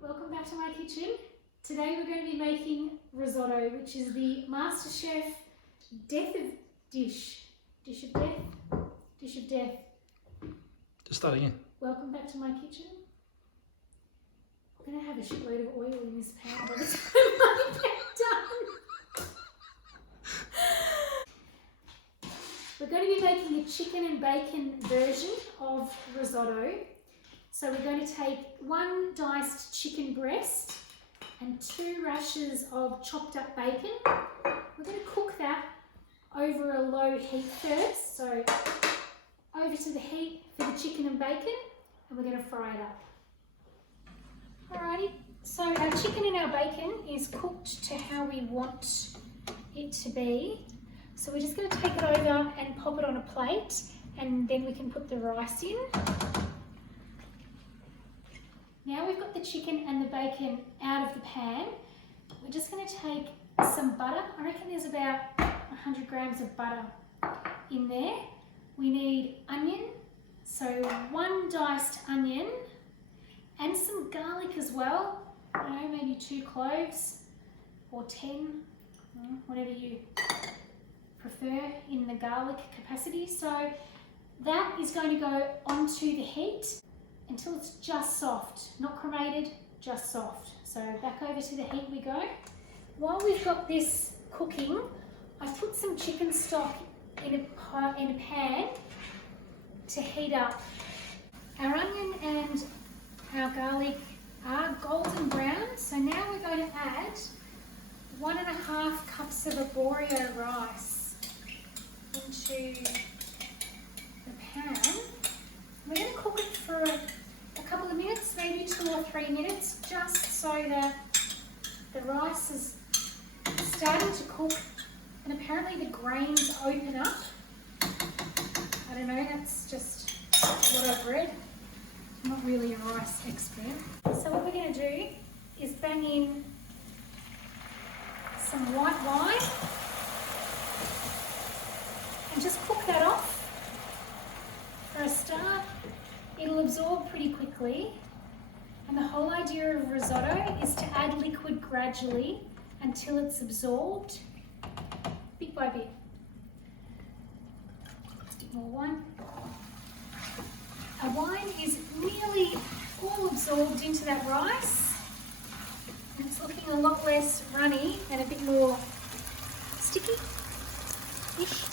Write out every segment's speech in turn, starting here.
Welcome back to my kitchen. Today we're going to be making risotto, which is the MasterChef dish of death. Just start again. Welcome back to my kitchen. I'm going to have a shitload of oil in this pan by the time I get done. We're going to be making a chicken and bacon version of risotto. So we're going to take 1 diced chicken breast and 2 rashers of chopped up bacon. We're going to cook that over a low heat first. So over to the heat for the chicken and bacon, and we're going to fry it up. Alrighty, so our chicken and our bacon is cooked to how we want it to be. So we're just going to take it over and pop it on a plate, and then we can put the rice in. Now we've got the chicken and the bacon out of the pan, we're just going to take some butter. I reckon there's about 100 grams of butter in there. We need onion, so 1 diced onion, and some garlic as well. I don't know, maybe 2 cloves or 10, whatever you prefer in the garlic capacity. So that is going to go onto the heat until it's just soft, not cremated, just soft. So back over to the heat we go. While we've got this cooking, I put some chicken stock in a pan to heat up. Our onion and our garlic are golden brown, so now we're going to add 1.5 cups of Arborio rice into the pan. We're going to cook it for a couple of minutes, maybe 2 or 3 minutes, just so that the rice is starting to cook and apparently the grains open up. I don't know, that's just what I've read. I'm not really a rice expert. So what we're going to do is bang in some white wine and just cook that off. For a start, it'll absorb pretty quickly, and the whole idea of risotto is to add liquid gradually until it's absorbed, bit by bit. A bit more wine. Our wine is nearly all absorbed into that rice, and it's looking a lot less runny and a bit more sticky-ish.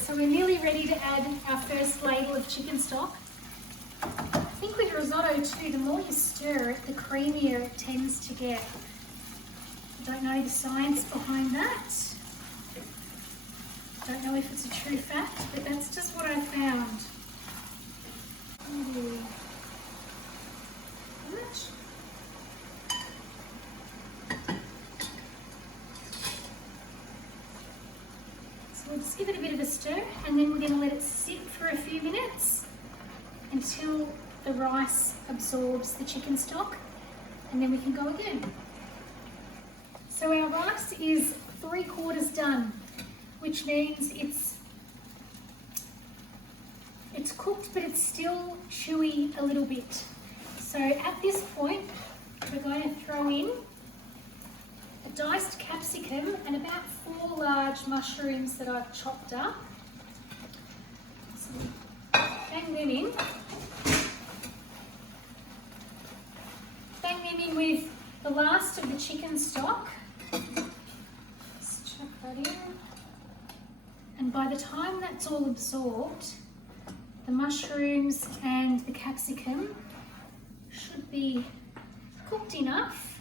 So we're nearly ready to add our first ladle of chicken stock. I think with risotto too, the more you stir it, the creamier it tends to get. I don't know the science behind that. I don't know if it's a true fact, but that's just what I found. Maybe how much? We'll just give it a bit of a stir, and then we're going to let it sit for a few minutes until the rice absorbs the chicken stock, and then we can go again. So our rice is 3/4 done, which means it's cooked, but it's still chewy a little bit. So at this point, we're going to throw in a diced capsicum and about 4 large mushrooms that I've chopped up. So bang them in. Bang them in with the last of the chicken stock. Just chuck that in. And by the time that's all absorbed, the mushrooms and the capsicum should be cooked enough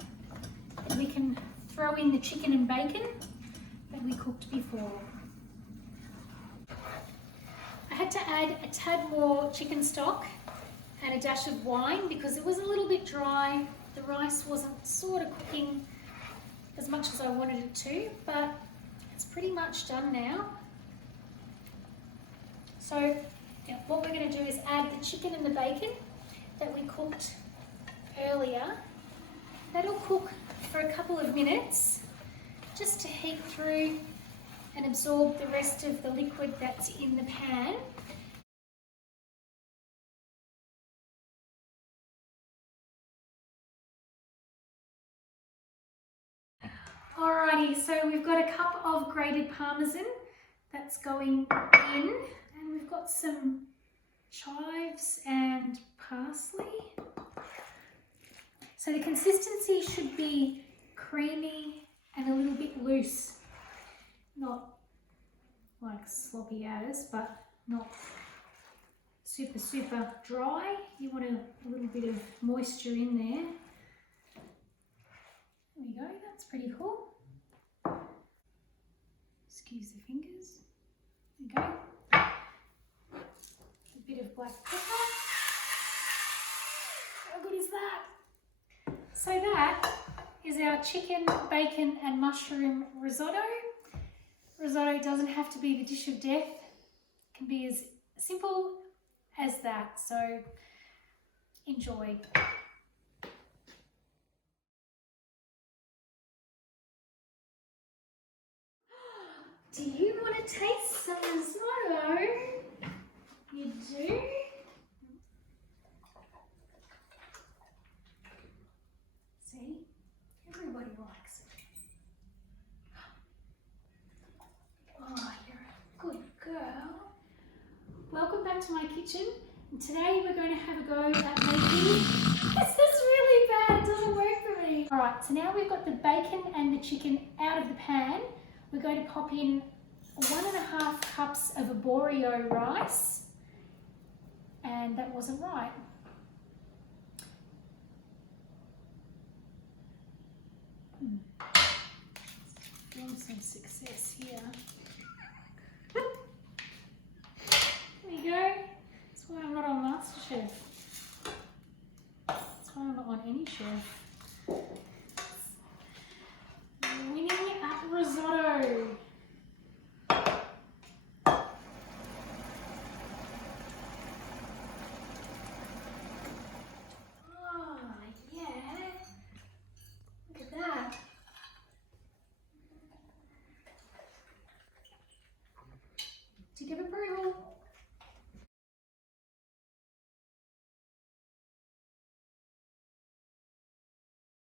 that we can throw in the chicken and bacon that we cooked before. I had to add a tad more chicken stock and a dash of wine because it was a little bit dry. The rice wasn't sort of cooking as much as I wanted it to, but it's pretty much done now. So yeah, what we're going to do is add the chicken and the bacon that we cooked earlier. That'll cook for a couple of minutes just to heat through and absorb the rest of the liquid that's in the pan. Alrighty, so we've got a cup of grated parmesan that's going in, and we've got some chives and parsley. So the consistency should be creamy and a little bit loose, not like sloppy as, but not super dry. You want a little bit of moisture in there. There we go, that's pretty cool. Excuse the fingers. There we go. A bit of black pepper. How good is that? So that is our chicken, bacon and mushroom risotto. Risotto doesn't have to be the dish of death. It can be as simple as that. So enjoy. Do you want to taste some risotto? You do? See? Everybody likes it. Oh, you're a good girl. Welcome back to my kitchen. And today we're going to have a go at making... This is really bad. It doesn't work for me. Alright, so now we've got the bacon and the chicken out of the pan. We're going to pop in 1.5 cups of Arborio rice, and that wasn't right. Feeling some success here. There you go. That's why I'm not on MasterChef. That's why I'm not on any chef. Winning at risotto. Oh, yeah. Look at that. Did you ever brew